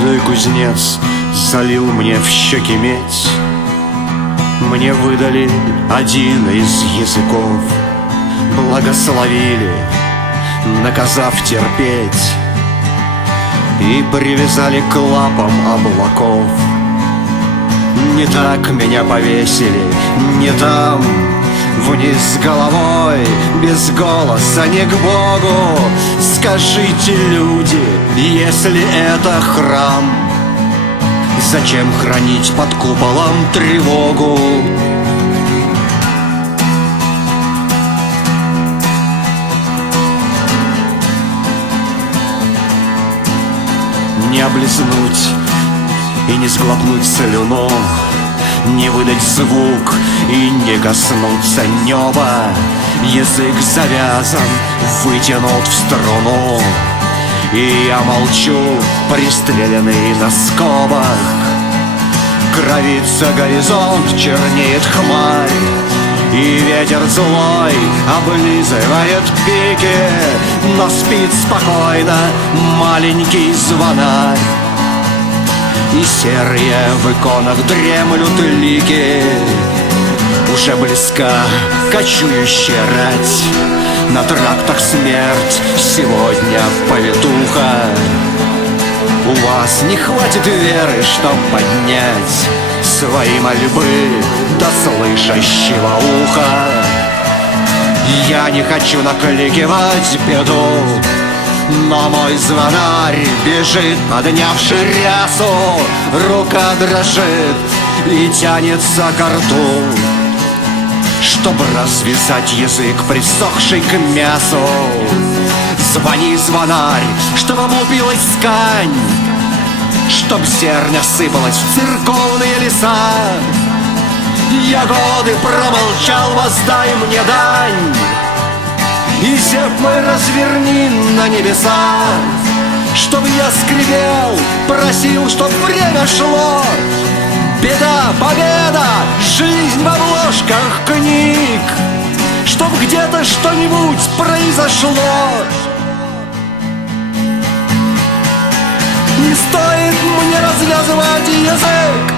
Седой кузнец залил мне в щеки медь. Мне выдали один из языков, благословили, наказав терпеть, и привязали к лапам облаков. Не так меня повесили, не там, вниз головой, без голоса, не к Богу. Скажите, люди, если это храм, зачем хранить под куполом тревогу? Не облизнуть и не сглотнуть слюну, не выдать звук и не коснуться неба. Язык завязан, вытянут в струну, и я молчу, пристреленный на скобах. Кровится горизонт, чернеет хмарь, и ветер злой облизывает пики, но спит спокойно маленький звонарь. И серые в иконах дремлют лики. Уже близка кочующая рать, на трактах смерть сегодня повитуха. У вас не хватит веры, чтоб поднять свои мольбы до слышащего уха. Я не хочу накликивать беду, но мой звонарь бежит, поднявши рясу. Рука дрожит и тянется ко рту, чтоб развязать язык, присохший к мясу. Звони, звонарь, чтоб облупилась ткань, чтоб зерня сыпалось в церковные леса. Я годы промолчал, воздай мне дань, и зев мой разверни на небеса. Чтоб я скрипел, просил, чтоб время шло. Беда, победа, жизнь в обложках книг, чтоб где-то что-нибудь произошло. Не стоит мне развязывать язык,